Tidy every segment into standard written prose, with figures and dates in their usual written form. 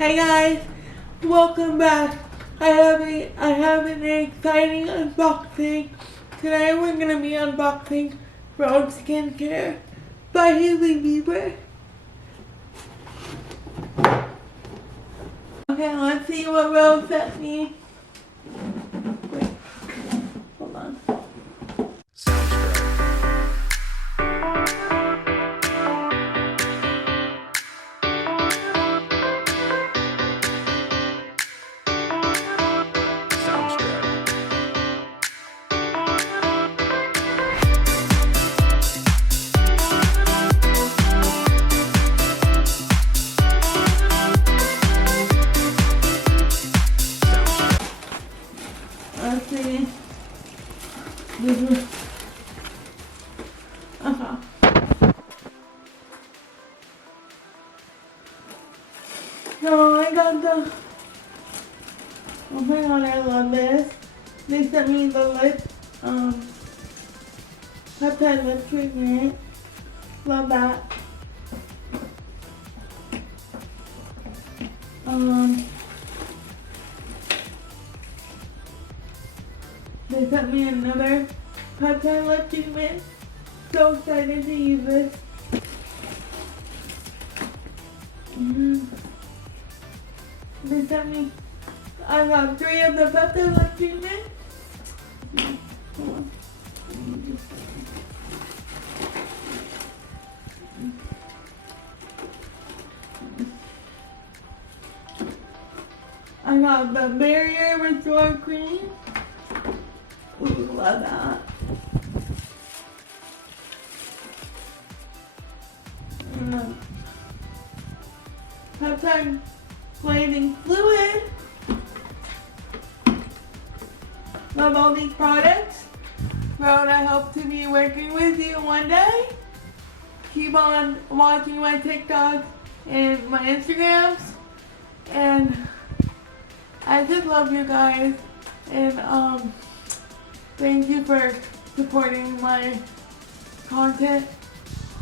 Hey guys, welcome back. I have an exciting unboxing. Today we're gonna be unboxing Rhode Skincare by Haley Bieber. Okay, let's see what Rhode sent me. Wait, hold on. Let's see. This is, So I got the, oh my god, I love this. They sent me the lip, peptide lip treatment. Love that. They sent me another peptide lip treatment. So excited to use this. They sent me, I got 3 of the peptide lip treatment. Hold on. I got the Barrier Restore Cream. Ooh, love that. Peptide Cleansing Fluid. Love all these products. Rhode, I hope to be working with you one day. Keep on watching my TikToks and my Instagrams. And I just love you guys. And thank you for supporting my content.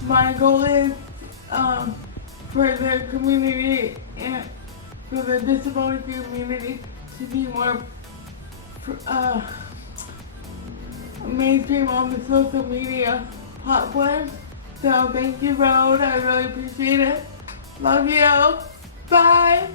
My goal is for the community and for the disability community to be more mainstream on the social media platforms. So thank you, Rhode. I really appreciate it. Love you. Bye.